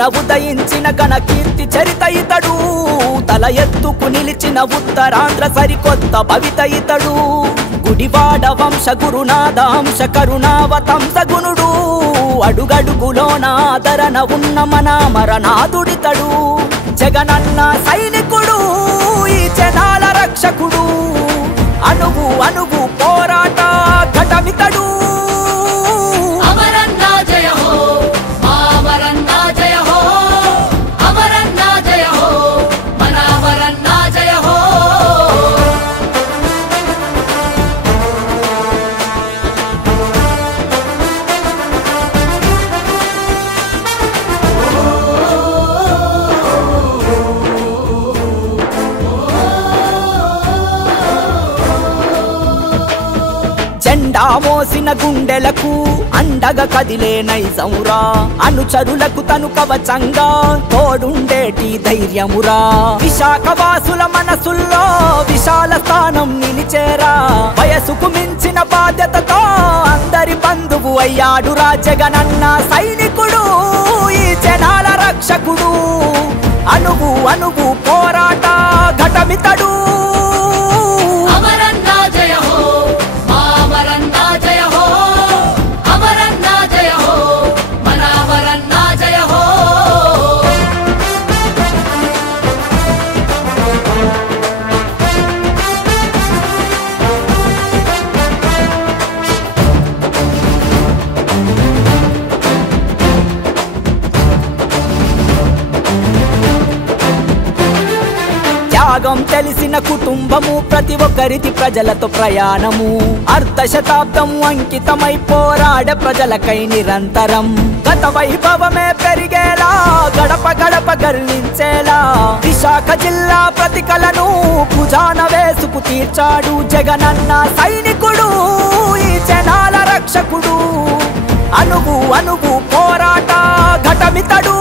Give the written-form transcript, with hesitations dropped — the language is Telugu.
వెలుగున ఉదయించిన ఘనకీర్తి చరిత ఇతడు తల ఎత్తుకు నిలిచిన ఉత్తరాంధ్ర సరికొత్త భవిత ఇతడు గుడివాడ వంశ గురునాథ అంశ కరుణావతంస గుణుడు అడుగడుగులోన ఆదరణ ఉన్న మన మరనాథుడితడు జగనన్న సైనికుడు ఈ జనాల రక్షకుడు అణువు అణువు పోరాట ఘటమితడు జెండా మోసిన గుండెలకు అండగా కదిలే నైజమురా అనుచరులకు తను కవచంగా తోడుండేటి ధైర్యమురా విశాఖవాసుల మనసుల్లో విశాల స్థానం నిలిచేరా వయసుకు మించిన బాధ్యతతో అందరి బంధువు అయ్యాడురా జగనన్న సైనికుడు ఈ జనాల రక్షకుడు అణువు అణువు పోరాట ఘటమితడు త్యాగం తెలిసిన కుటుంబము ప్రతి ఒక్కరిది ప్రజలతో ప్రయాణము అర్ధ శతాబ్దం అంకితమై పోరాడే ప్రజలకై నిరంతరం గత వైభవమే పెరిగేలా గడప గడప గర్వించేలా విశాఖ జిల్లా ప్రతికలను భుజాన వేసుకు తీర్చాడు జగనన్న సైనికుడు ఈ జనాల రక్షకుడు అణువు అణువు పోరాట ఘటమితడు